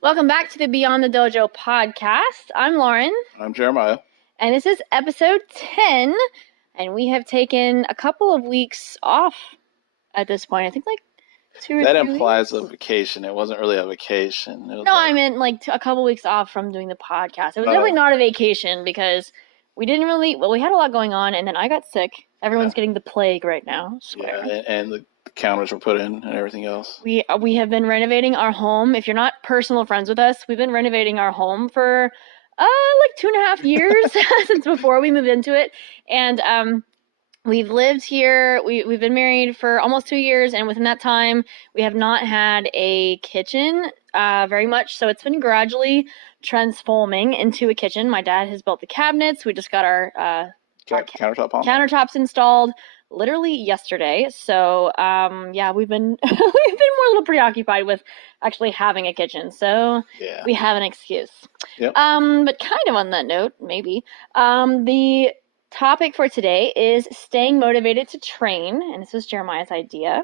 Welcome back to the Beyond the Dojo podcast. I'm Lauren. I'm Jeremiah. And this is episode 10. And we have taken a couple of weeks off at this point. I think like 2 or That 3 implies weeks. A vacation. It wasn't really a vacation. It was No, like, I meant like a couple weeks off from doing the podcast. It was Oh. definitely not a vacation because we had a lot going on and then I got sick. Everyone's getting the plague right now. I swear. yeah, and the counters were put in and everything else. We have been renovating our home. If you're not personal friends with us, we've been renovating our home for like 2.5 years since before we moved into it. And we've lived here. We've been married for almost 2 years, and within that time, we have not had a kitchen very much. So it's been gradually transforming into a kitchen. My dad has built the cabinets. We just got our countertops installed literally yesterday. So we've been we've been more a little preoccupied with actually having a kitchen. So we have an excuse. Yep. But kind of on that note, maybe the topic for today is staying motivated to train, and this was Jeremiah's idea.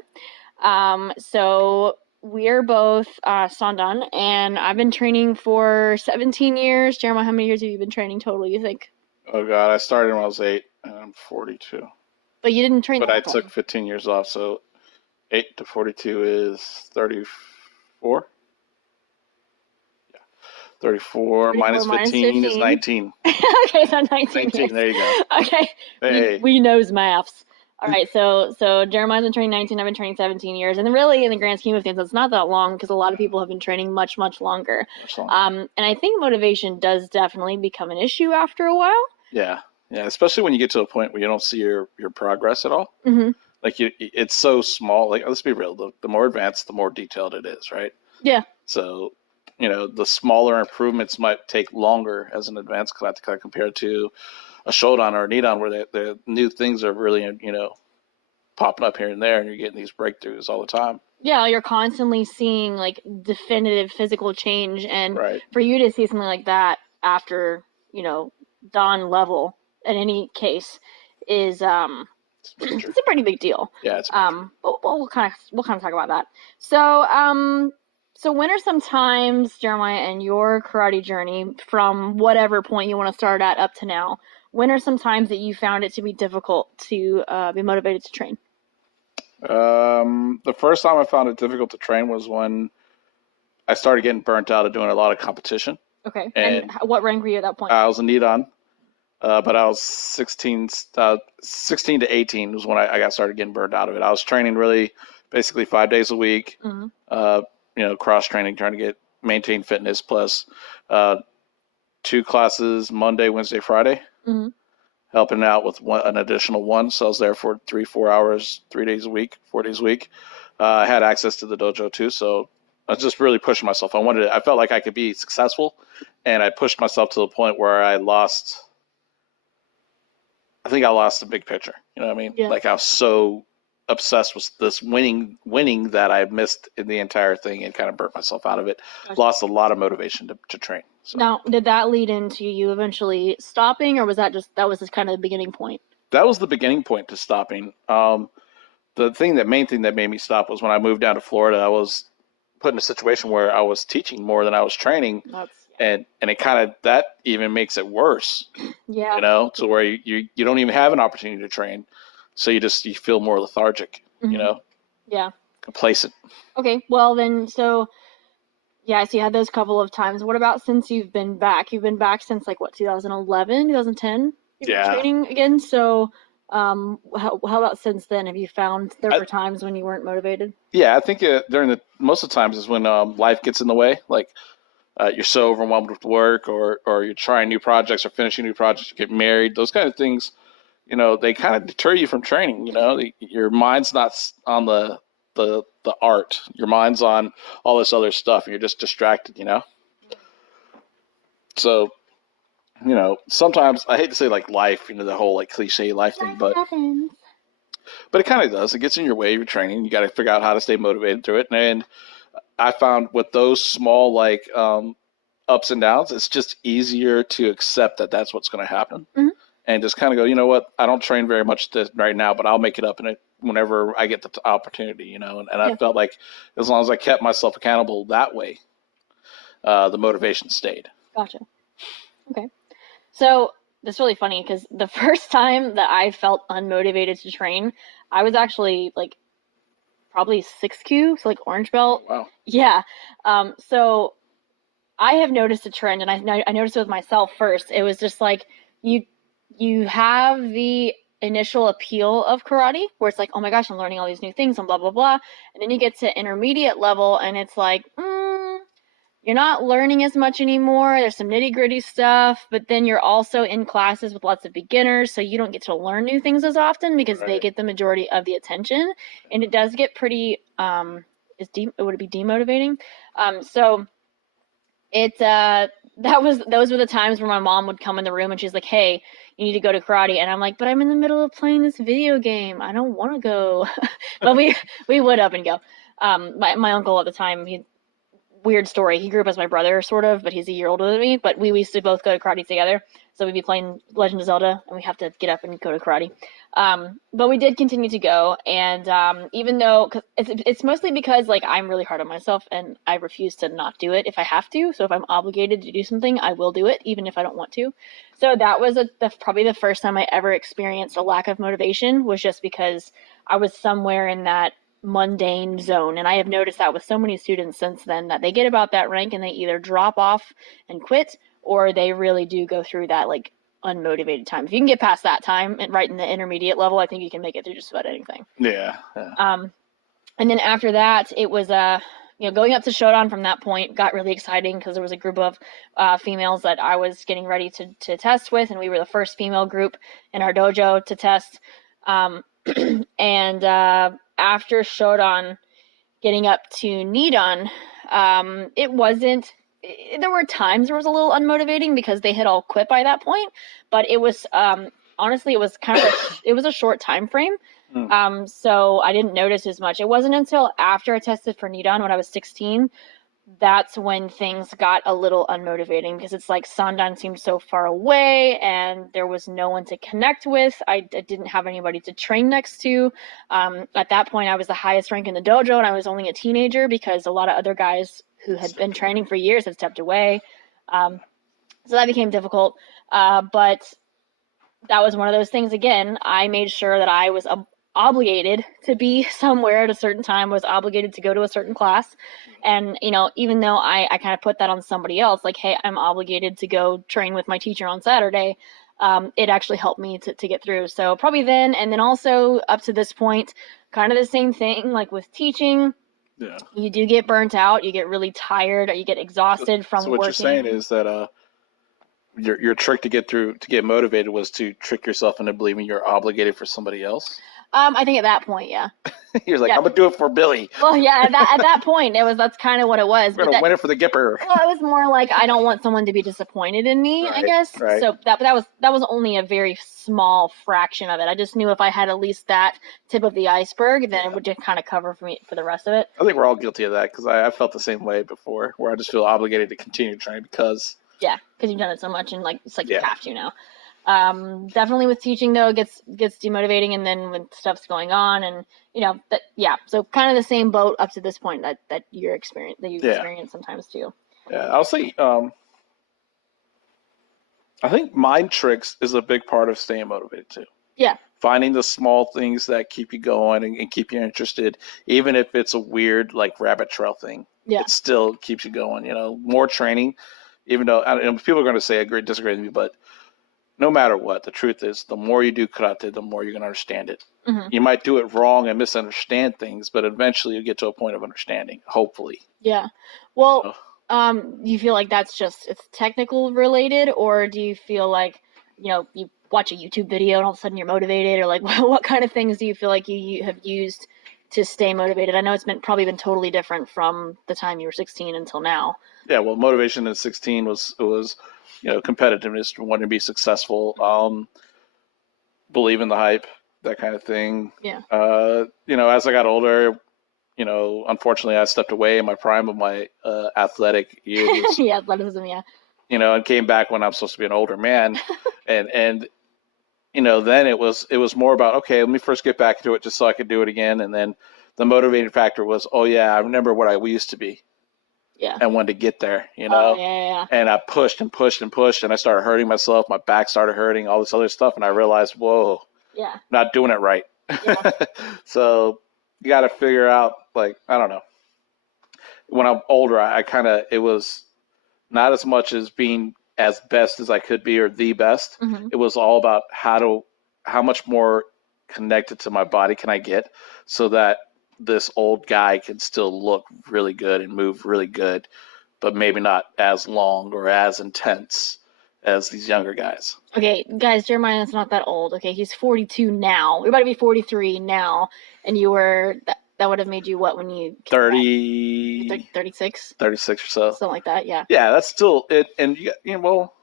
So we're both Sandan, and I've been training for 17 years. Jeremiah, how many years have you been training total, you think? Oh God, I started when I was 8 and I'm 42. But you didn't train. But I took 15 years off, so 8 to 42 is 34. Yeah, 34 minus 15 is 19. Okay, so 19 19. years. There you go. Okay. Hey. We knows maths. All right, so Jeremiah's been training 19, I've been training 17 years, and then really in the grand scheme of things, it's not that long because a lot of people have been training much, much longer. And I think motivation does definitely become an issue after a while. Yeah, especially when you get to a point where you don't see your progress at all. Mm-hmm. Like it's so small. Like, let's be real, the more advanced, the more detailed it is, right? Yeah. So, the smaller improvements might take longer as an advanced class compared to a Shodan or a Nidan, where the new things are really, popping up here and there, and you're getting these breakthroughs all the time. Yeah, you're constantly seeing like definitive physical change, and for you to see something like that after, Don level in any case is it's a pretty big deal. Yeah, it's but we'll kind of talk about that. So when are some times, Jeremiah, in your karate journey, from whatever point you want to start at up to now, when are some times that you found it to be difficult to be motivated to train? The first time I found it difficult to train was when I started getting burnt out of doing a lot of competition. Okay. And what rank were you at that point? I was a Nidan, but I was 16 to 18 was when I got started getting burned out of it. I was training really basically 5 days a week, cross training, trying to maintain fitness, plus 2 classes Monday, Wednesday, Friday, helping out with an additional one. So I was there for 3-4 hours, 3 days a week, 4 days a week. I had access to the dojo too, so I was just really pushing myself. I felt like I could be successful, and I pushed myself to the point where I think I lost the big picture. You know what I mean? Yeah. Like I was so obsessed with this winning that I missed in the entire thing and kind of burnt myself out of it. Gotcha. Lost a lot of motivation to train. So. Now, did that lead into you eventually stopping, or was that just kind of the beginning point? That was the beginning point to stopping. The main thing that made me stop was when I moved down to Florida. I was put in a situation where I was teaching more than I was training. And it kind of, that even makes it worse. Yeah. To where you don't even have an opportunity to train. So you feel more lethargic, Yeah. Complacent. Okay. Well then, so yeah, so you had those couple of times. What about since you've been back? You've been back since 2011, 2010? You've been training again. So how about since then? Have you found there were times when you weren't motivated? Yeah, I think most of the times is when life gets in the way. Like you're so overwhelmed with work, or you're trying new projects or finishing new projects, you get married, those kind of things, they kind of deter you from training. Your mind's not on the art. Your mind's on all this other stuff, and you're just distracted, So, sometimes I hate to say life, the whole cliche life thing, but it kind of does. It gets in your way of your training. You got to figure out how to stay motivated through it. And I found with those small ups and downs, it's just easier to accept that that's what's going to happen, and just kind of go, you know what? I don't train very much right now, but I'll make it up in it whenever I get the opportunity, And I felt like as long as I kept myself accountable that way, the motivation stayed. Gotcha. Okay. So that's really funny because the first time that I felt unmotivated to train, I was actually like probably 6Q, so like orange belt. Oh, wow. Yeah. So I have noticed a trend, and I noticed it with myself first. It was just like you you have the initial appeal of karate, where it's like, oh my gosh, I'm learning all these new things and blah blah blah, and then you get to intermediate level, and it's like, you're not learning as much anymore. There's some nitty gritty stuff, but then you're also in classes with lots of beginners, so you don't get to learn new things as often because they get the majority of the attention, and it does get pretty would it be demotivating? So it those were the times where my mom would come in the room and she's like, "Hey, you need to go to karate," and I'm like, "But I'm in the middle of playing this video game. I don't want to go." But we would up and go. My uncle at the time, he weird story. He grew up as my brother, sort of, but he's a year older than me. But we used to both go to karate together. So we'd be playing Legend of Zelda, and we have to get up and go to karate. But we did continue to go, and even though cause it's mostly because like I'm really hard on myself, and I refuse to not do it if I have to. So if I'm obligated to do something, I will do it, even if I don't want to. So that was probably the first time I ever experienced a lack of motivation. Was just because I was somewhere in that mundane zone. And I have noticed that with so many students since then that they get about that rank and they either drop off and quit or they really do go through that like unmotivated time. If you can get past that time and right in the intermediate level, I think you can make it through just about anything. Yeah. And then after that, it was going up to Shodan from that point got really exciting because there was a group of females that I was getting ready to test with, and we were the first female group in our dojo to test. And after Shodan, getting up to Nidan, it wasn't. There were times where it was a little unmotivating because they had all quit by that point, but it was honestly it was kind of it was a short time frame. So I didn't notice as much. It wasn't until after I tested for Nidan when I was 16 that's when things got a little unmotivating because it's like Sandan seemed so far away and there was no one to connect with. I didn't have anybody to train next to. At that point, I was the highest rank in the dojo and I was only a teenager because a lot of other guys who had been training for years had stepped away. So that became difficult. But that was one of those things again. I made sure that I was obligated to be somewhere at a certain time, was obligated to go to a certain class. And, even though I kind of put that on somebody else, like, hey, I'm obligated to go train with my teacher on Saturday, it actually helped me to get through. So probably then, and then also up to this point, kind of the same thing, like with teaching. Yeah. You do get burnt out, you get really tired, you get exhausted from so what working. You're saying is that your trick to get motivated was to trick yourself into believing you're obligated for somebody else. I think at that point, yeah. You're like, yeah. I'm gonna do it for Billy. Well, yeah, at that point, that's kind of what it was. We're gonna win it for the Gipper. Well, it was more like I don't want someone to be disappointed in me, right, I guess. Right. So that was only a very small fraction of it. I just knew if I had at least that tip of the iceberg, then it would just kind of cover for me for the rest of it. I think we're all guilty of that because I felt the same way before, where I just feel obligated to continue trying because. Yeah, because you've done it so much and it's like you have to now. Definitely with teaching though, it gets demotivating, and then when stuff's going on, and so kind of the same boat up to this point that you've experienced sometimes too. Yeah, I'll say I think mind tricks is a big part of staying motivated too. Yeah. Finding the small things that keep you going and keep you interested, even if it's a weird like rabbit trail thing. Yeah. It still keeps you going. More training, even though people are going to say disagree with me, but no matter what, the truth is, the more you do karate, the more you're going to understand it. Mm-hmm. You might do it wrong and misunderstand things, but eventually you get to a point of understanding, hopefully. Yeah. Well, do you feel like it's technical related, or do you feel like, you watch a YouTube video and all of a sudden you're motivated, or like what kind of things do you feel like you have used to stay motivated? I know it's probably been totally different from the time you were 16 until now. Yeah, well, motivation at 16 was competitiveness, wanting to be successful, believe in the hype, that kind of thing. Yeah. As I got older, unfortunately I stepped away in my prime of my athletic years. Yeah, athleticism, yeah. And came back when I'm supposed to be an older man. and then it was more about, okay, let me first get back to it just so I could do it again. And then the motivating factor was, oh yeah, I remember what we used to be. Yeah. and wanted to get there, Oh, yeah. and I pushed and pushed and pushed, and I started hurting myself. My back started hurting, all this other stuff, and I realized, whoa, Yeah. not doing it right. Yeah. So you got to figure out, like, I don't know. When I'm older, I kind of, it was not as much as being as best as I could be or the best. Mm-hmm. It was all about how much more connected to my body can I get so that this old guy can still look really good and move really good, but maybe not as long or as intense as these younger guys. Okay, guys, Jeremiah's not that old. Okay, he's 42 now. You're about to be 43 now, and you were that would have made you what when you came back? 30, 36, 36 or so. something like that. Yeah. Yeah, that's still it. And well,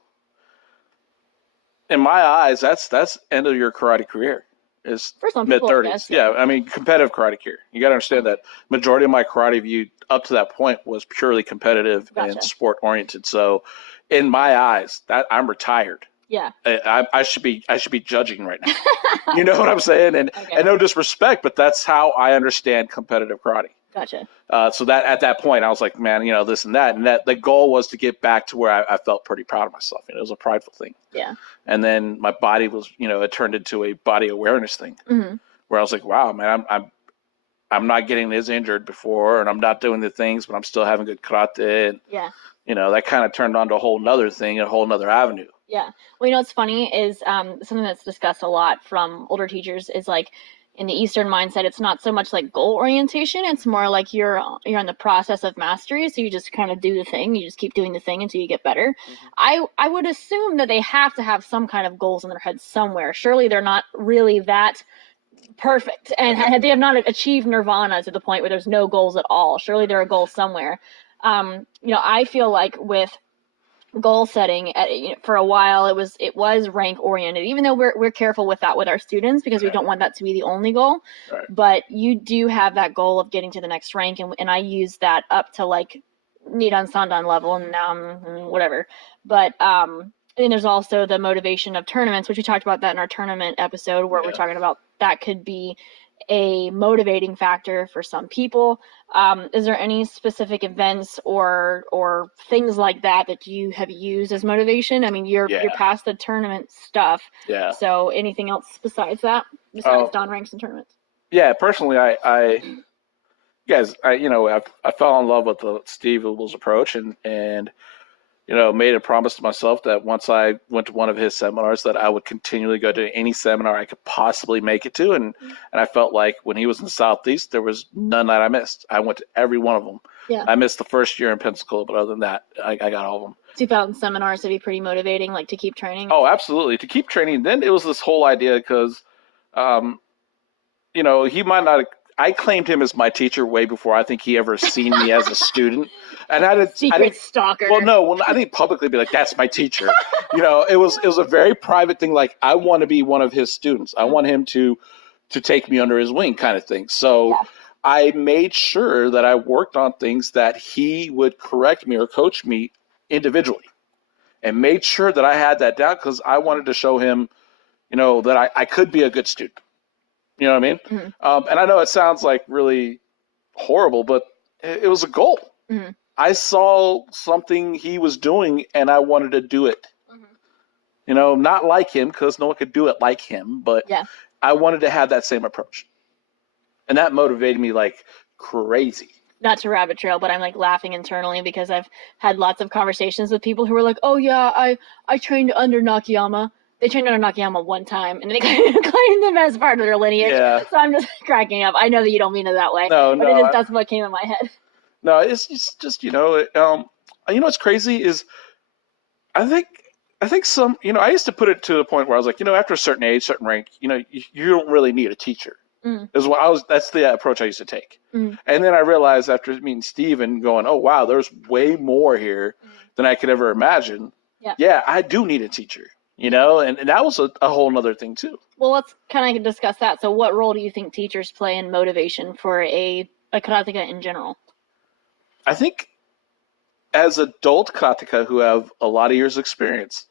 in my eyes, that's end of your karate career. Is For some mid people, I 30s. guess. Yeah, Yeah. I mean competitive karate career. You got to understand that majority of my karate view up to that point was purely competitive and Gotcha. sport oriented. So, in my eyes, that I'm retired. Yeah. I should be judging right now. You know what I'm saying? And Okay. no disrespect, but that's how I understand competitive karate. Gotcha. So that at that point, I was like, man, this and that, the goal was to get back to where I felt pretty proud of myself. It was a prideful thing. Yeah. And then my body was, it turned into a body awareness thing, Mm-hmm. where I was like, wow, man, I'm not getting as injured before, and I'm not doing the things, but I'm still having good karate. And Yeah. that kind of turned on to a whole nother thing, a whole nother avenue. Yeah. Well, what's funny is something that's discussed a lot from older teachers is like in the Eastern mindset, it's not so much like goal orientation. It's more like you're in the process of mastery. So you just kind of do the thing. You just keep doing the thing until you get better. Mm-hmm. I would assume that they have to have some kind of goals in their head somewhere. Surely they're not really that perfect, and they have not achieved nirvana to the point where there's no goals at all. Surely there are goals somewhere. I feel like with goal setting for a while it was rank oriented, even though we're careful with that with our students because we don't want that to be the only goal. Right. But you do have that goal of getting to the next rank, and I use that up to like Nidan Sandan level, and now I'm whatever. But and there's also the motivation of tournaments, which we talked about that in our tournament episode where we're talking about that could be a motivating factor for some people. Is there any specific events or things like that you have used as motivation? I mean, you're past the tournament stuff. Yeah. So anything else besides that, besides Don ranks and tournaments? Yeah, personally, I fell in love with the Steve Ubel's approach, and made a promise to myself that once I went to one of his seminars that I would continually go to any seminar I could possibly make it to. And I felt like when he was in the Southeast, there was none that I missed. I went to every one of them. Yeah. I missed the first year in Pensacola, but other than that, I got all of them. So you found seminars to be pretty motivating, like to keep training? Oh, absolutely. To keep training. Then it was this whole idea because, he might not I claimed him as my teacher way before I think he ever seen me as a student. And I didn't stalker. Well, I didn't publicly be like, that's my teacher. It was a very private thing. Like, I want to be one of his students. I want him to take me under his wing kind of thing. So I made sure that I worked on things that he would correct me or coach me individually, and made sure that I had that down because I wanted to show him, that I could be a good student. You know what I mean? Mm-hmm. And I know it sounds like really horrible, but it was a goal. Mm-hmm. I saw something he was doing, and I wanted to do it. Mm-hmm. Not like him, because no one could do it like him, but I wanted to have that same approach. And that motivated me like crazy. Not to rabbit trail, but I'm like laughing internally because I've had lots of conversations with people who were like, oh yeah, I trained under Nakayama. They trained under Nakayama one time, and they claimed them as part of their lineage. Yeah. So I'm just cracking up. I know that you don't mean it that way. No, that's what came in my head. No, it's just what's crazy is I think some I used to put it to the point where I was like, after a certain age, certain rank, you don't really need a teacher. That's the approach I used to take. And then I realized after meeting Steve and going, oh wow, there's way more here than I could ever imagine. Yeah, I do need a teacher. And that was a whole nother thing too. Well, let's kind of discuss that. So what role do you think teachers play in motivation for a karateka in general? I think as adult karateka who have a lot of years experience,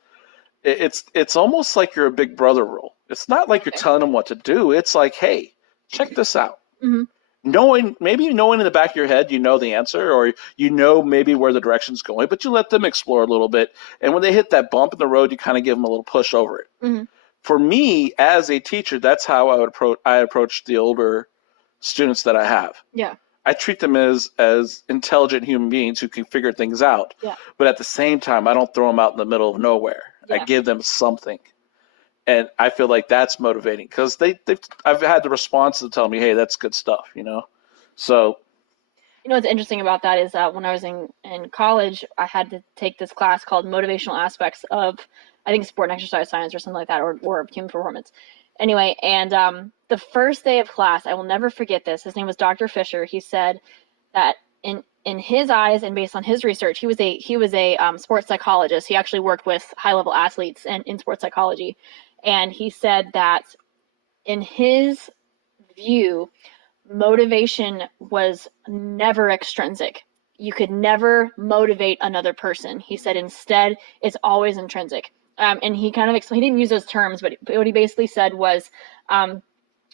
it's almost like you're a big brother role. It's not like you're telling them what to do. It's like, hey, check this out. Mm-hmm. maybe knowing in the back of your head, you know the answer, or you know maybe where the direction's going, but you let them explore a little bit. And when they hit that bump in the road, you kind of give them a little push over it. Mm-hmm. For me, as a teacher, that's how I approach the older students that I have. Yeah. I treat them as intelligent human beings who can figure things out. Yeah. But at the same time, I don't throw them out in the middle of nowhere. I Yeah. give them something. And I feel like that's motivating because I've had the response to tell me, hey, that's good stuff, you know? So, You know what's interesting about that is when I was in college, I had to take this class called Motivational Aspects of, I think, Sport and Exercise Science or something like that, or Human Performance. Anyway, and the first day of class, I will never forget this. His name was Dr. Fisher. He said that in his eyes and based on his research, he was a sports psychologist. He actually worked with high level athletes in sports psychology, and he said that in his view, motivation was never extrinsic. You could never motivate another person. He said instead, it's always intrinsic. And he kind of explained, he didn't use those terms, but what he basically said was,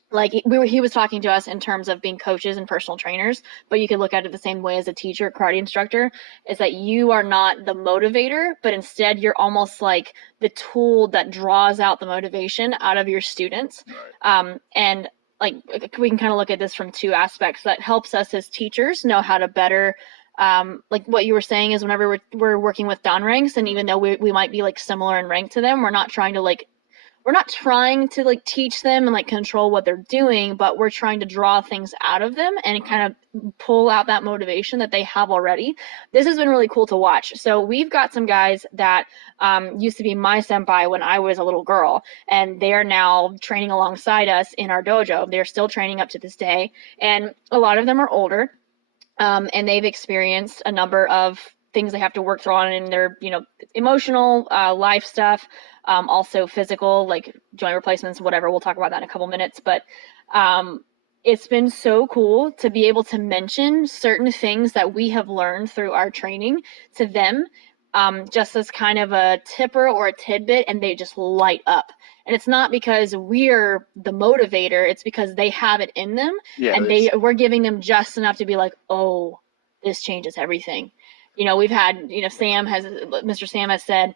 like he was talking to us in terms of being coaches and personal trainers, but you could look at it the same way as a teacher, karate instructor, is that you are not the motivator, but instead you're almost like the tool that draws out the motivation out of your students. And like we can kind of look at this from two aspects. That helps us as teachers know how to better like what you were saying is whenever we're working with down ranks, and even though we might be like similar in rank to them, we're not trying to like teach them and like control what they're doing, but we're trying to draw things out of them and kind of pull out that motivation that they have already. This has been really cool to watch. So we've got some guys that used to be my senpai when I was a little girl, and they are now training alongside us in our dojo. They're still training up to this day, and a lot of them are older, and they've experienced a number of things they have to work through on in their, emotional life stuff, also physical, like joint replacements, whatever. We'll talk about that in a couple minutes. But it's been so cool to be able to mention certain things that we have learned through our training to them, just as kind of a tipper or a tidbit, and they just light up. And it's not because we're the motivator, it's because they have it in them, and we're giving them just enough to be like, oh, this changes everything. We've had, Mr. Sam has said,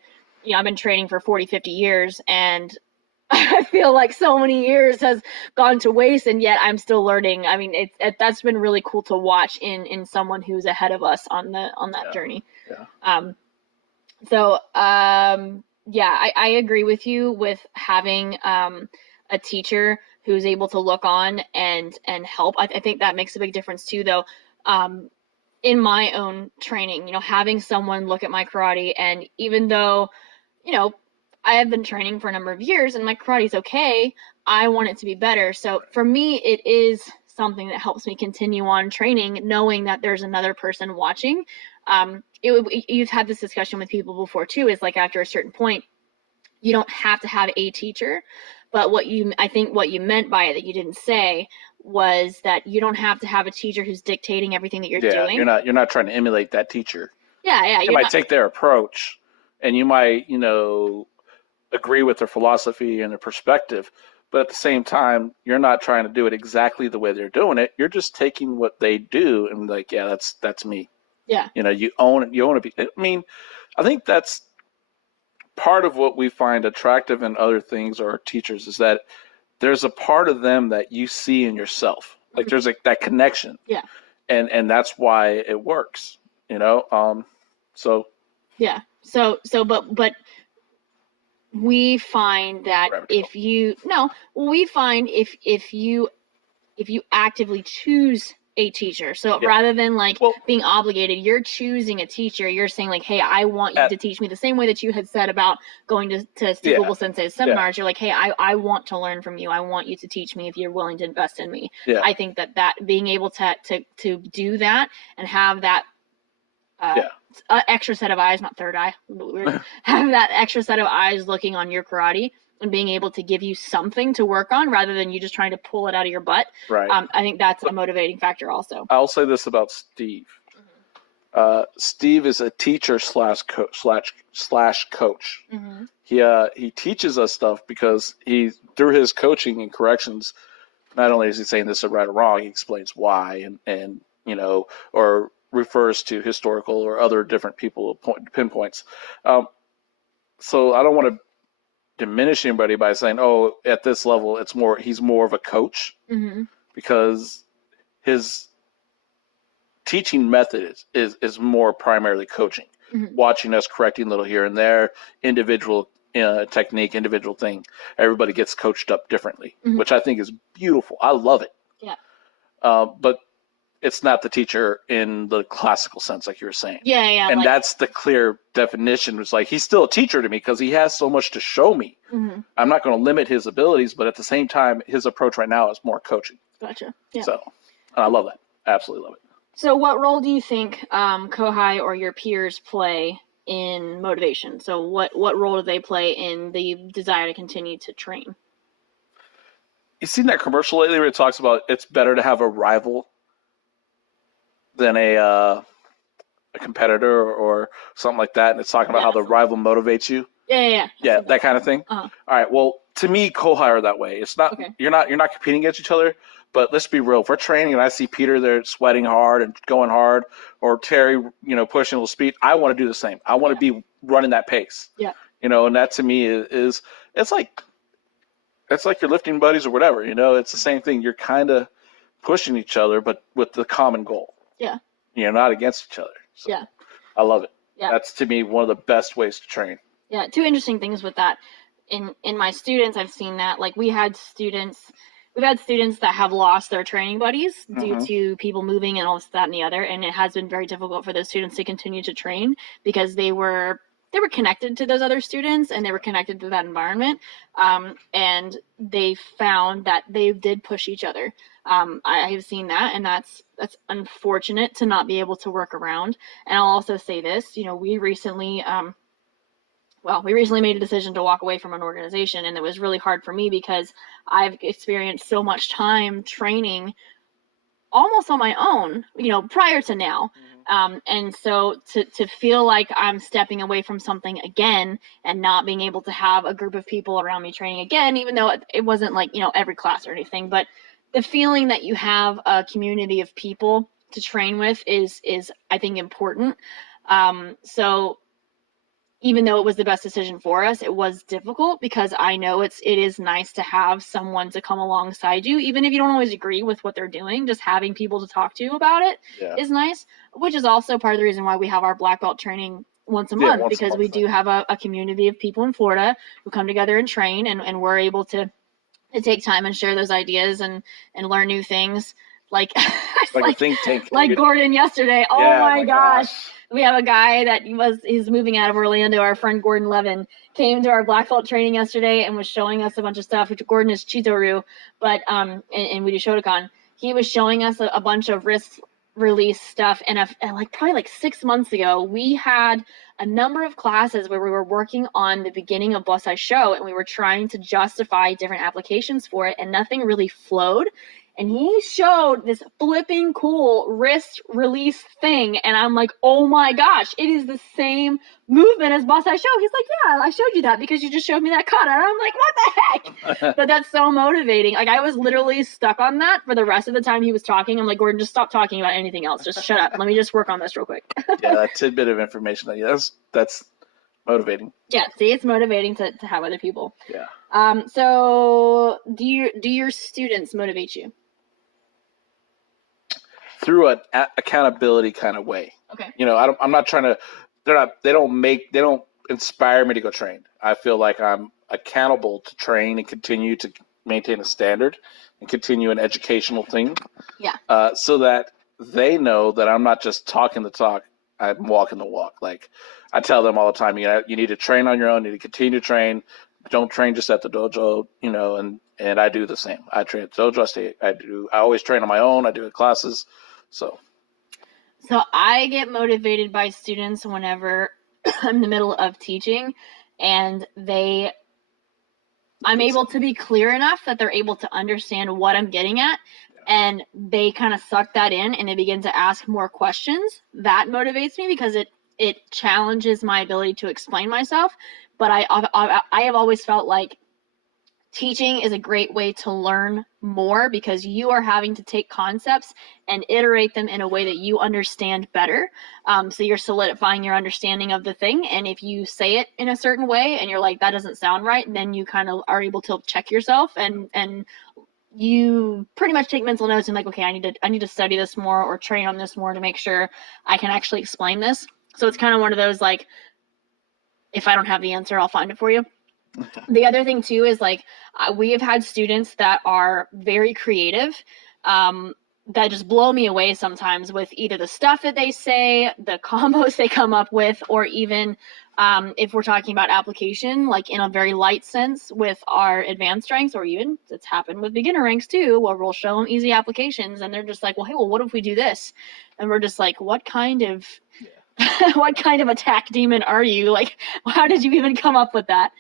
I've been training for 40, 50 years, and I feel like so many years has gone to waste, and yet I'm still learning. I mean, that's been really cool to watch in someone who's ahead of us on that journey. Yeah. I agree with you with having a teacher who's able to look on and help. I think that makes a big difference too, though. In my own training, having someone look at my karate, and even though, I have been training for a number of years and my karate's okay, I want it to be better. So for me, it is something that helps me continue on training, knowing that there's another person watching. You've had this discussion with people before too, is like after a certain point, you don't have to have a teacher, but I think what you meant by it that you didn't say was that you don't have to have a teacher who's dictating everything that you're doing. You're not trying to emulate that teacher. Yeah. You might take their approach, and you might, agree with their philosophy and their perspective, but at the same time, you're not trying to do it exactly the way they're doing it. You're just taking what they do and like, yeah, that's me. Yeah. You own it. You own it. I mean, I think that's part of what we find attractive in other things or our teachers is that there's a part of them that you see in yourself. Like there's like that connection. Yeah. And that's why it works, so. Yeah. But we find that if you actively choose a teacher, so rather than being obligated, you're choosing a teacher. You're saying like, hey, I want you to teach me the same way that you had said about going to Steve Google Sensei's seminars. You're like, hey, I want to learn from you. I want you to teach me if you're willing to invest in me. I think that being able to do that and have that extra set of eyes, not third eye, have that extra set of eyes looking on your karate and being able to give you something to work on rather than you just trying to pull it out of your butt. Right. I think that's a motivating factor also. I'll say this about Steve. Steve is a teacher slash coach. Mm-hmm. He teaches us stuff because through his coaching and corrections, not only is he saying this is right or wrong, he explains why and or refers to historical or other different people pinpoints. Um, so I don't want to diminish anybody by saying, oh, at this level, he's more of a coach Mm-hmm. because his teaching method is more primarily coaching, Mm-hmm. watching us correcting a little here and there, individual technique, individual thing. Everybody gets coached up differently, Mm-hmm. which I think is beautiful. I love it. Yeah. But it's not the teacher in the classical sense, like you were saying. Yeah, yeah. And that's the clear definition. It's like he's still a teacher to me because he has so much to show me. Mm-hmm. I'm not going to limit his abilities, but at the same time, his approach right now is more coaching. Gotcha. Yeah. So, and I love that. Absolutely love it. So what role do you think Kohai or your peers play in motivation? So what role do they play in the desire to continue to train? You seen that commercial lately where it talks about it's better to have a rival than a competitor or something like that, and it's talking about how the rival motivates you. Yeah, that kind of thing. Uh-huh. All right. Well, to me, Kohai are that way. It's not you're not competing against each other. But let's be real. If we're training and I see Peter there sweating hard and going hard, or Terry, pushing a little speed, I want to do the same. I want to be running that pace. Yeah. And that to me is it's like you're lifting buddies or whatever. It's the same thing. You're kind of pushing each other, but with the common goal. Yeah. You're not against each other. So yeah. I love it. Yeah. That's to me one of the best ways to train. Yeah. Two interesting things with that. In my students, I've seen that. Like we've had students that have lost their training buddies due to people moving and all this, that, and the other. And it has been very difficult for those students to continue to train because they were connected to those other students and they were connected to that environment. And they found that they did push each other. I have seen that, and that's unfortunate to not be able to work around. And I'll also say this, we recently made a decision to walk away from an organization, and it was really hard for me because I've experienced so much time training almost on my own, prior to now. And so to feel like I'm stepping away from something again and not being able to have a group of people around me training again, even though it wasn't like, every class or anything, but the feeling that you have a community of people to train with is I think important. So even though it was the best decision for us, it was difficult because I know it is nice to have someone to come alongside you, even if you don't always agree with what they're doing. Just having people to talk to about it is nice, which is also part of the reason why we have our black belt training once a month, because we do have a community of people in Florida who come together and train, and we're able to take time and share those ideas and learn new things. Like a think tank. Like Gordon yesterday. Oh my gosh. We have a guy that he's moving out of Orlando. Our friend Gordon Levin came to our black belt training yesterday and was showing us a bunch of stuff, which Gordon is Chitoru, but and we do Shotokan. He was showing us a bunch of wrist release stuff, and probably 6 months ago, we had a number of classes where we were working on the beginning of Bosai Show, and we were trying to justify different applications for it, and nothing really flowed. And he showed this flipping cool wrist release thing. And I'm like, oh my gosh, it is the same movement as Bosai Show. He's like, yeah, I showed you that because you just showed me that kata. And I'm like, what the heck? But that's so motivating. Like, I was literally stuck on that for the rest of the time he was talking. I'm like, Gordon, just stop talking about anything else. Just shut up. Let me just work on this real quick. Yeah, that tidbit of information. That's motivating. Yeah, see, it's motivating to have other people. Yeah. So do your students motivate you? Through an accountability kind of way. Okay. I'm not trying to. They don't inspire me to go train. I feel like I'm accountable to train and continue to maintain a standard and continue an educational thing. Yeah. So that they know that I'm not just talking the talk. I'm walking the walk. Like I tell them all the time, you need to train on your own. You need to continue to train. Don't train just at the dojo. And I do the same. I train at the dojo. I always train on my own. I do it classes. So I get motivated by students whenever I'm in the middle of teaching and I'm able to be clear enough that they're able to understand what I'm getting at, and they kind of suck that in and they begin to ask more questions. That motivates me because it challenges my ability to explain myself. But I have always felt like teaching is a great way to learn more because you are having to take concepts and iterate them in a way that you understand better. So you're solidifying your understanding of the thing. And if you say it in a certain way and you're like, that doesn't sound right, then you kind of are able to check yourself and you pretty much take mental notes and like, okay, I need to study this more or train on this more to make sure I can actually explain this. So it's kind of one of those like, if I don't have the answer, I'll find it for you. The other thing too is like we have had students that are very creative, that just blow me away sometimes with either the stuff that they say, the combos they come up with, or even if we're talking about application, like in a very light sense with our advanced ranks, or even it's happened with beginner ranks too, where we'll show them easy applications and they're just like, well, hey, well, what if we do this? And we're just like, what kind of what kind of attack demon are you? Like, how did you even come up with that?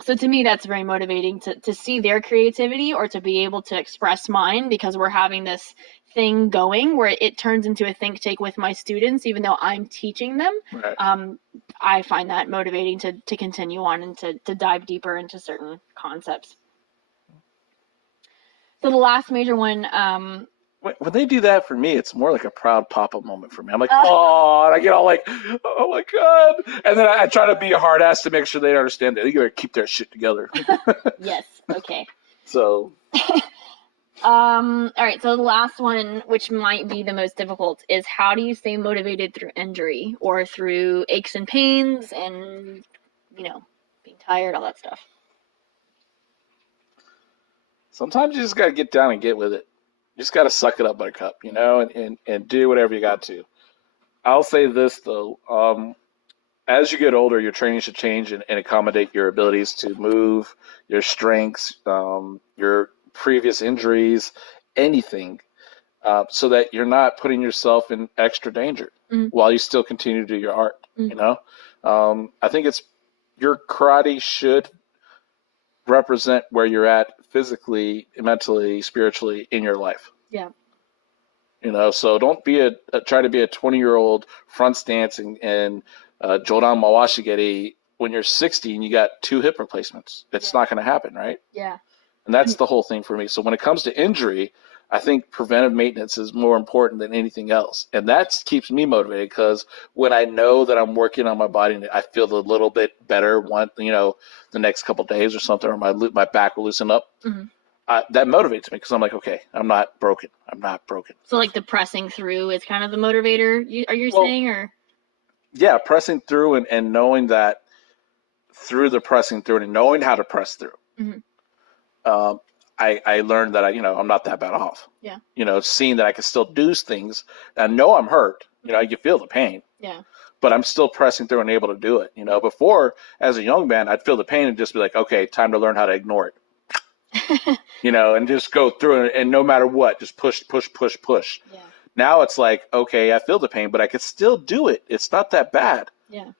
So to me, that's very motivating to see their creativity or to be able to express mine because we're having this thing going where it turns into a think tank with my students, even though I'm teaching them. Right. I find that motivating to continue on and to dive deeper into certain concepts. So the last major one, When they do that for me, it's more like a proud papa moment for me. I'm like, oh, and I get all like, oh my god, and then I try to be a hard ass to make sure they understand that they gotta keep their shit together. yes, okay. So, all right. So the last one, which might be the most difficult, is how do you stay motivated through injury or through aches and pains and being tired, all that stuff. sometimes you just gotta get down and get with it. You just gotta suck it up, buttercup, and do whatever you got to. I'll say this though, as you get older, your training should change and accommodate your abilities to move, your strengths, your previous injuries, anything, so that you're not putting yourself in extra danger while you still continue to do your art. I think it's your karate should represent where you're at physically, mentally, spiritually in your life. Yeah. So don't be try to be a 20-year-old front stance and Jodan Mawashigeri when you're 60 and you got 2 hip replacements. It's not going to happen, right? Yeah. And that's the whole thing for me. So when it comes to injury, I think preventive maintenance is more important than anything else. And that keeps me motivated because when I know that I'm working on my body and I feel a little bit better the next couple of days or something, or my back will loosen up, that motivates me because I'm like, okay, I'm not broken. I'm not broken. So like the pressing through is kind of the motivator, are you saying, or? Yeah, pressing through and knowing that through the pressing through and knowing how to press through. I learned that I'm not that bad off. Yeah. Seeing that I can still do things. I know I'm hurt. I can feel the pain. Yeah. But I'm still pressing through and able to do it. Before as a young man, I'd feel the pain and just be like, okay, time to learn how to ignore it. And just go through it, and no matter what, just push, push, push, push. Yeah. Now it's like, okay, I feel the pain, but I can still do it. It's not that bad. Yeah.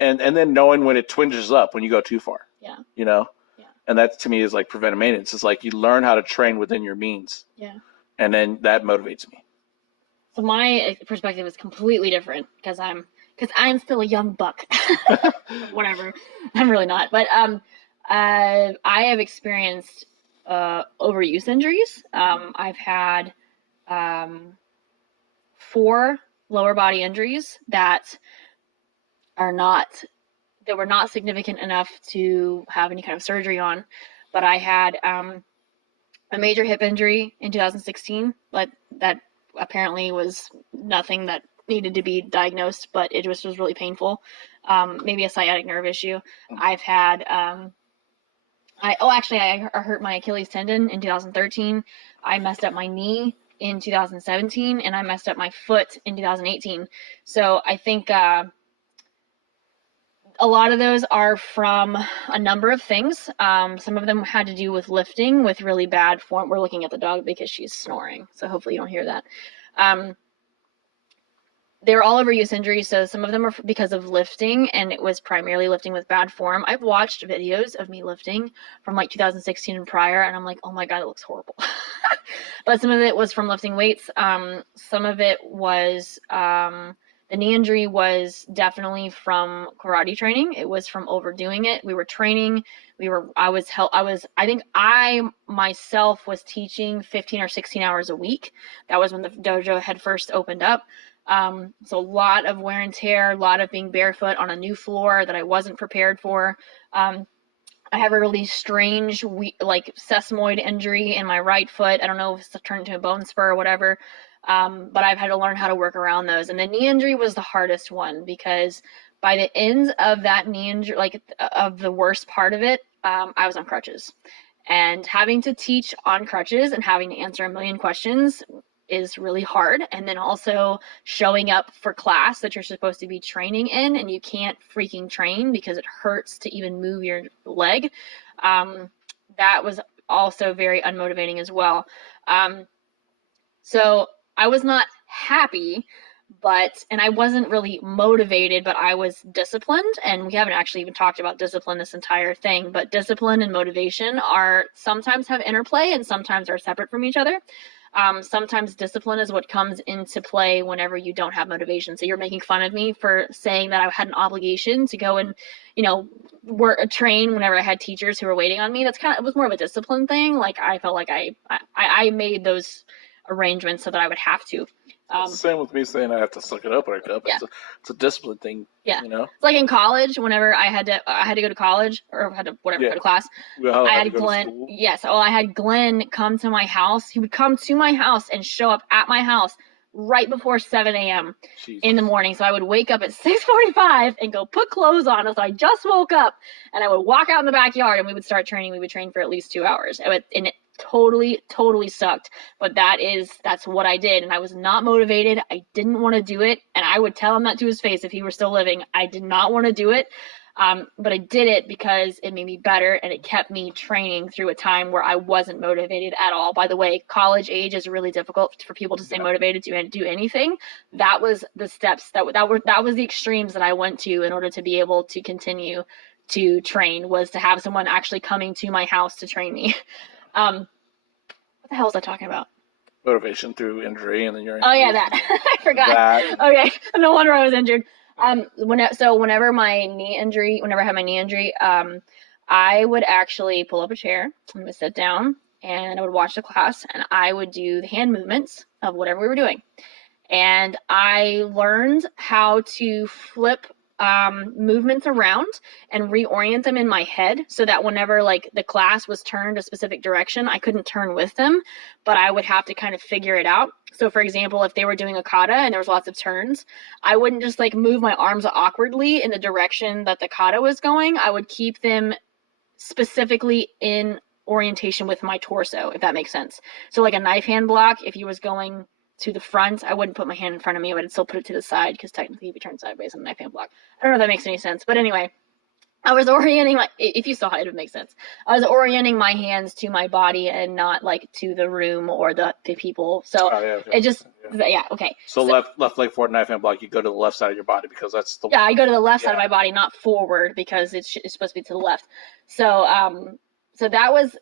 And then knowing when it twinges up when you go too far. Yeah. And that to me is like preventive maintenance. It's like you learn how to train within your means. Yeah. And then that motivates me. So my perspective is completely different because I'm still a young buck. Whatever. I'm really not. But I have experienced overuse injuries. I've had 4 lower body injuries that were not significant enough to have any kind of surgery on. But I had a major hip injury in 2016, but that apparently was nothing that needed to be diagnosed, but it just was really painful. Maybe a sciatic nerve issue. I've had I hurt my Achilles tendon in 2013. I messed up my knee in 2017, and I messed up my foot in 2018. So I think a lot of those are from a number of things. Some of them had to do with lifting with really bad form. We're looking at the dog because she's snoring, so hopefully you don't hear that. They're all overuse injuries, so some of them are because of lifting, and it was primarily lifting with bad form. I've watched videos of me lifting from like 2016 and prior, and I'm like, oh my god, it looks horrible. But some of it was from lifting weights. Some of it was The knee injury was definitely from karate training. It was from overdoing it. We were training. I think I myself was teaching 15 or 16 hours a week. That was when the dojo had first opened up. So a lot of wear and tear, a lot of being barefoot on a new floor that I wasn't prepared for. I have a really strange, like sesamoid injury in my right foot. I don't know if it's turned into a bone spur or whatever, but I've had to learn how to work around those. And the knee injury was the hardest one because by the end of that knee injury, like of the worst part of it, I was on crutches. And having to teach on crutches and having to answer a million questions is really hard. And then also showing up for class that you're supposed to be training in and you can't freaking train because it hurts to even move your leg. That was also very unmotivating as well. So I was not happy, and I wasn't really motivated, but I was disciplined. And we haven't actually even talked about discipline this entire thing, but discipline and motivation are sometimes have interplay and sometimes are separate from each other. Sometimes discipline is what comes into play whenever you don't have motivation. So you're making fun of me for saying that I had an obligation to go and, train whenever I had teachers who were waiting on me. It was more of a discipline thing. Like I felt like I made those arrangements so that I would have to. Same with me saying I have to suck it up or yeah. It's a discipline thing. Yeah. It's like in college, whenever I had to go to college or had to go to class. Well, I had Glenn. Yes. I had Glenn come to my house. He would come to my house and show up at my house right before 7 a.m. in the morning. So I would wake up at 6:45 and go put clothes on. So I just woke up and I would walk out in the backyard and we would start training. We would train for at least 2 hours. And it totally sucked, but that's what I did, and I was not motivated. I didn't want to do it, and I would tell him that to his face if he were still living. I did not want to do it, but I did it because it made me better, and it kept me training through a time where I wasn't motivated at all. By the way, college age is really difficult for people to stay motivated to do anything. That was the steps that was the extremes that I went to in order to be able to continue to train, was to have someone actually coming to my house to train me. What the hell was I talking about? Motivation through injury, and then you're. Oh yeah, that I forgot. That. Okay, no wonder I was injured. Whenever I had my knee injury, I would actually pull up a chair. I would sit down, and I would watch the class, and I would do the hand movements of whatever we were doing, and I learned how to flip movements around and reorient them in my head so that whenever like the class was turned a specific direction, I couldn't turn with them, but I would have to kind of figure it out. So for example, if they were doing a kata and there was lots of turns, I wouldn't just like move my arms awkwardly in the direction that the kata was going. I would keep them specifically in orientation with my torso, if that makes sense. So like a knife hand block, if he was going to the front, I wouldn't put my hand in front of me, I would still put it to the side because technically if you turn sideways on a knife hand block. I don't know if that makes any sense, but anyway, I was orienting if you saw it, it would make sense. I was orienting my hands to my body and not like to the room or the people. So it just, okay. So left leg forward knife hand block, you go to the left side of your body because that's the. Yeah, I go to the left side of my body, not forward because it's supposed to be to the left. So that was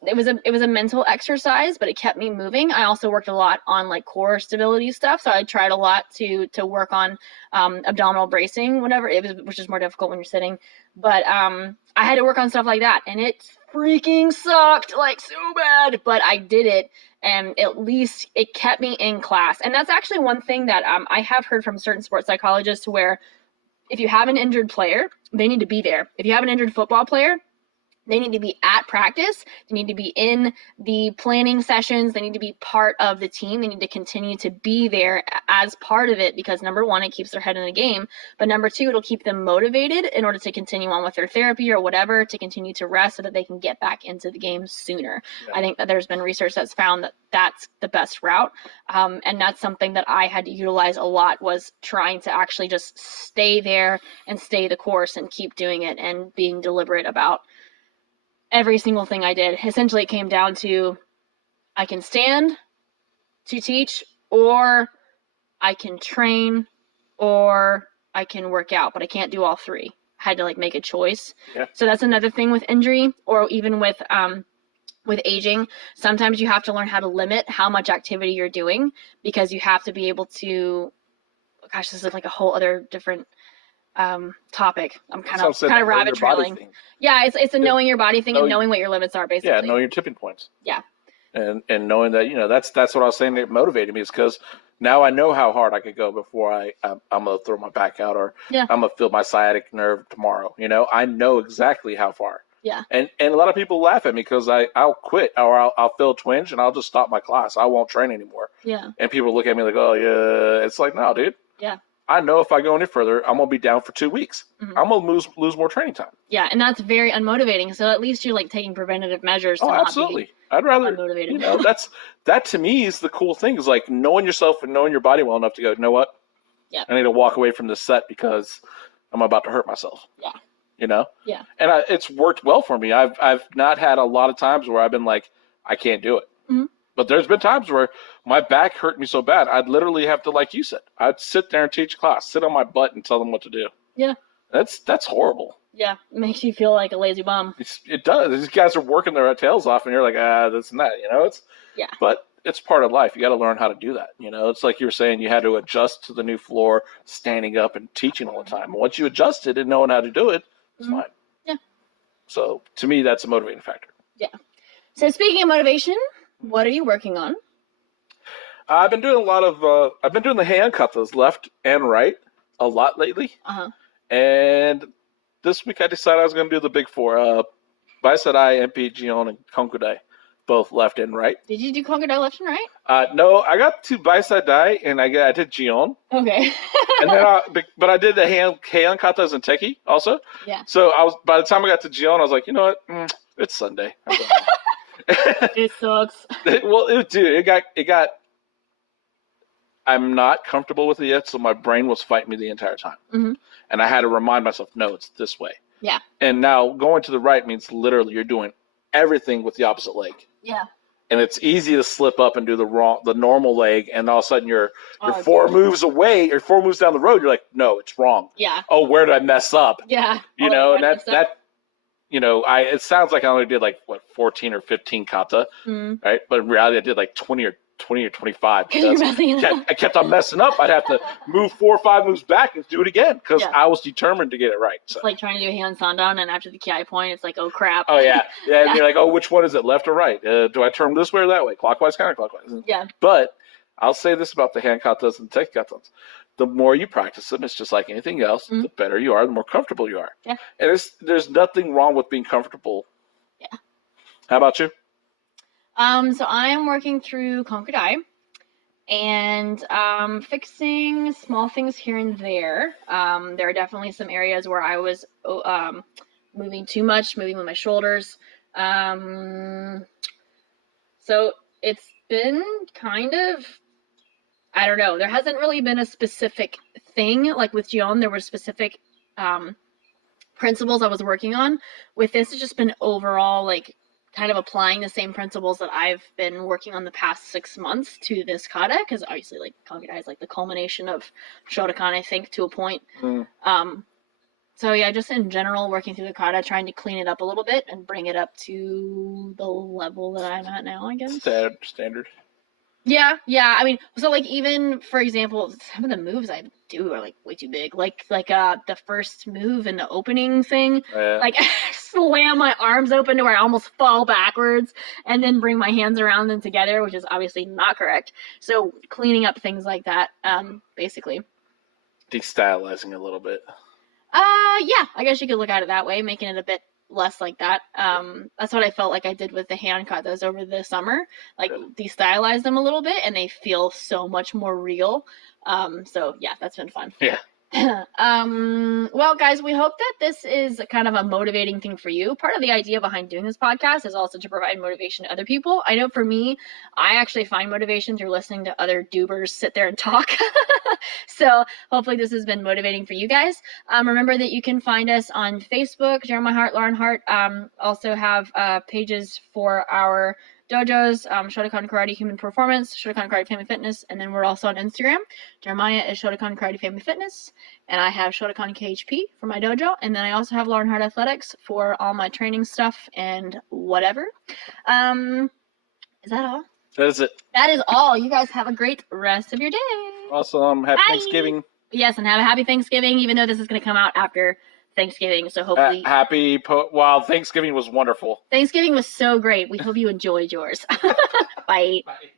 a mental exercise, but it kept me moving. I also worked a lot on like core stability stuff. So I tried a lot to work on abdominal bracing which is more difficult when you're sitting. But I had to work on stuff like that, and it freaking sucked like so bad. But I did it, and at least it kept me in class. And that's actually one thing that I have heard from certain sports psychologists, where if you have an injured player, they need to be there. If you have an injured football player, they need to be at practice. They need to be in the planning sessions. They need to be part of the team. They need to continue to be there as part of it because, number one, it keeps their head in the game. But number two, it'll keep them motivated in order to continue on with their therapy or whatever, to continue to rest so that they can get back into the game sooner. Yeah. I think that there's been research that's found that that's the best route. And that's something that I had to utilize a lot, was trying to actually just stay there and stay the course and keep doing it and being deliberate about every single thing I did. Essentially, it came down to I can stand to teach, or I can train, or I can work out, but I can't do all three. I had to like make a choice. Yeah. So that's another thing with injury, or even with aging. Sometimes you have to learn how to limit how much activity you're doing, because you have to be able to gosh, this is like a whole other different topic. I'm kind of know rabbit your body trailing. thing. Yeah, it's a knowing your body thing and knowing what your limits are, basically. Yeah, know your tipping points. Yeah. And knowing that, you know, that's what I was saying that motivated me, is because now I know how hard I could go before I'm gonna throw my back out, or Yeah. I'm gonna feel my sciatic nerve tomorrow. You know, I know exactly how far. Yeah. And a lot of people laugh at me because I'll quit, or I'll feel a twinge and I'll just stop my class. I won't train anymore. Yeah. And people look at me like, oh yeah, it's like, no, dude. Yeah. I know if I go any further, I'm gonna be down for 2 weeks. Mm-hmm. I'm gonna lose more training time. Yeah, and that's very unmotivating. So at least you're like taking preventative measures to not absolutely. be I'd rather unmotivated. You know, that to me is the cool thing, is like knowing yourself and knowing your body well enough to go, you know what? Yeah. I need to walk away from this set because I'm about to hurt myself. Yeah. You know? Yeah. And it's worked well for me. I've not had a lot of times where I've been like, I can't do it. Mm-hmm. But there's been times where my back hurt me so bad, I'd literally have to, like you said, I'd sit there and teach class, sit on my butt and tell them what to do. Yeah. That's horrible. Yeah, it makes you feel like a lazy bum. It does. These guys are working their tails off, and you're like, this and that. You know, But it's part of life. You got to learn how to do that. You know, it's like you were saying, you had to adjust to the new floor, standing up and teaching all the time. And once you adjusted and knowing how to do it, it's fine. Yeah. So to me, that's a motivating factor. Yeah. So speaking of motivation, what are you working on? I've been doing I've been doing the hand katas left and right a lot lately. Uh-huh. And this week I decided I was going to do the big four. Baisai, MP, Gion, and Konkudai. Both left and right. Did you do Konkudai left and right? No, I got to Baisai Dai and I did Gion. Okay. And then but I did the hand katas and Teki also. Yeah. So by the time I got to Gion, I was like, you know what? It's Sunday. It sucks. It got. I'm not comfortable with it yet, so my brain was fighting me the entire time. Mm-hmm. And I had to remind myself, no, it's this way. Yeah. And now going to the right means literally you're doing everything with the opposite leg. Yeah. And it's easy to slip up and do the normal leg, and all of a sudden you're 4 moves away, or 4 moves down the road. You're like, no, it's wrong. Yeah. Oh, where did I mess up? Yeah. You know, and that. You know, it sounds like I only did 14 or 15 kata, right? But in reality, I did 20 or 25. I kept on messing up. I'd have to move 4 or 5 moves back and do it again because I was determined to get it right. So. It's like trying to do a hand sandan, and after the ki point, it's like, oh crap. Oh yeah. And you're like, oh, which one is it, left or right? Do I turn this way or that way? Clockwise, counterclockwise? Yeah. But I'll say this about the hand katas and teki katas. The more you practice them, it's just like anything else, the better you are, the more comfortable you are. Yeah. And there's nothing wrong with being comfortable. Yeah. How about you? So I'm working through Konkudai and fixing small things here and there. There are definitely some areas where I was moving too much, moving with my shoulders. So it's been kind of, I don't know. There hasn't really been a specific thing. Like with Gion, there were specific principles I was working on. With this, it's just been overall kind of applying the same principles that I've been working on the past 6 months to this kata, because obviously Konkudai is the culmination of Shotokan, I think, to a point. So yeah, just in general, working through the kata, trying to clean it up a little bit and bring it up to the level that I'm at now, I guess. Standard. Yeah. I mean, so even for example, some of the moves I do are way too big. The first move in the opening thing, I slam my arms open to where I almost fall backwards, and then bring my hands around them together, which is obviously not correct. So cleaning up things like that, basically. Destylizing a little bit. Yeah, I guess you could look at it that way, making it a bit less like that. That's what I felt like I did with the hand katas over the summer. Destylize them a little bit, and they feel so much more real. So yeah, that's been fun. Yeah. Well, guys, we hope that this is kind of a motivating thing for you. Part of the idea behind doing this podcast is also to provide motivation to other people. I know for me, I actually find motivation through listening to other doobers sit there and talk. So hopefully this has been motivating for you guys. Remember that you can find us on Facebook, Jeremiah Hart, Lauren Hart. Also have pages for our dojos, Shotokan Karate Human Performance, Shotokan Karate Family Fitness, and then we're also on Instagram. Jeremiah is Shotokan Karate Family Fitness, and I have Shotokan KHP for my dojo, and then I also have Lauren Hart Athletics for all my training stuff and whatever. Is that all? That is it. That is all. You guys have a great rest of your day. Awesome. Happy Thanksgiving. Yes, and have a happy Thanksgiving, even though this is going to come out after Thanksgiving. So hopefully, Wow, Thanksgiving was wonderful. Thanksgiving was so great. We hope you enjoyed yours. Bye. Bye.